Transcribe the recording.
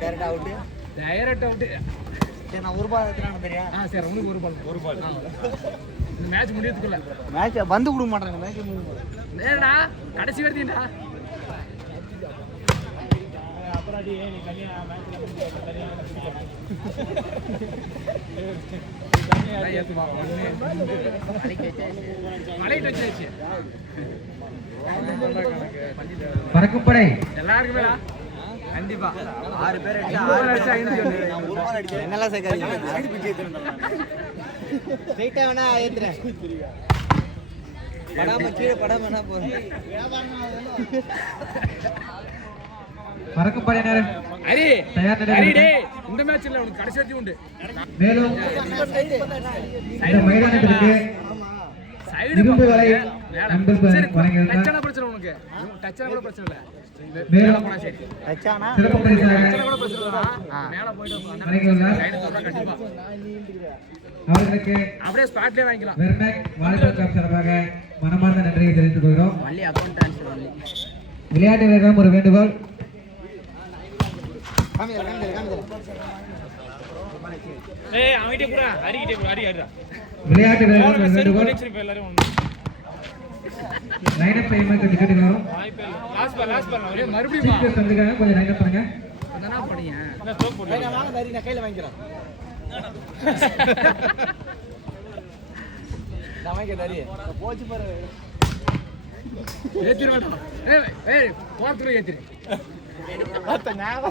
Direct out. சரி நான் ஒரு பால் எடுத்துறானு தெரியா? சரி உங்களுக்கு ஒரு பால் இந்த மேட்ச் முடியறதுக்குள்ள மேட்ச் வந்து கொடுக்க மாட்டாங்க. மேட்ச் முடியும். ஏடா கடைசி வரைக்கும்டா. அப்புறம்டி நீ கனியா மேட்ச்ல கனியா ஏத்துமா மலைட் வச்சாச்சு. பறக்கும்படை எல்லாருக்குமே கண்டிப்பா 6 பேர் அடிச்சா 6 அடிச்சா நான் ஒரு பால் அடிச்சேன். என்னலாம் சேக்காதீங்க. சைடு பிச்சு ஏத்துறேன். ஸ்ட்ரைட்டா வேணா ஏத்துறேன். படாம கீழே படாம என்ன போறேன். பறக்கும்படையினர் ஹரி தயார் ஹரி நிலையில் டேய் இந்த மேட்ச் இல்ல உனக்கு கடைசி வரைக்கும் உண்டு. மேலும் இந்த மைதானத்திற்கு சைடு இரும்பு வலை நண்பர்கள் சரி வழங்கியிருந்தார். டச்சான பிரச்சனை உனக்கு டச்சான கூட பிரச்சனை இல்ல. மேலும் போனா சரி அச்சானா சிறப்பு பரிசாக டச்சான கூட பிரச்சனை இல்ல. மேல போய்ட்டு வழங்கியுள்ளார். சைடு போறா கண்டிப்பா அவர்களுக்கு அப்படியே ஸ்பாட்லயே வாங்கிக்கலாம். வெர்மேக் வாலிபால் கிளப் சார்பாக மனமார்ந்த நன்றியை தெரிவித்துக் கொள்கிறோம். Valli account transfer Valli. விளையாட்டு வீரரிடம் ஒரு வேண்டுகோள். ஏய் அவங்கிட்ட கூட ஹரிகிட்ட கூட ஹரி ஹரிடா. விளையாட்டு வீரரிடம் ஒரு வேண்டுகோள். இப்ப எல்லாரும் ஒண்ணு லைன் அப் டைம் கேட்டுக்கிறோம். வாய்ப்பே இல்ல. லாஸ்ட் பால் ஒரே மறுபடியும் வா. சீக்கிரம் வந்துருக்காங்க, கொஞ்சம் லைன் அப் பண்ணுங்க. அதனா படிங்க. என்ன ஸ்ட்ரோக் போடு. நான் வாங்க தரி நான் கையில வாங்கிக்கிறேன். நான் வாங்க தரி. போச்சு பாரு. ஏத்திர வேண்டாம். ஏய் போறதுல ஏத்திரு. பாத்த நான்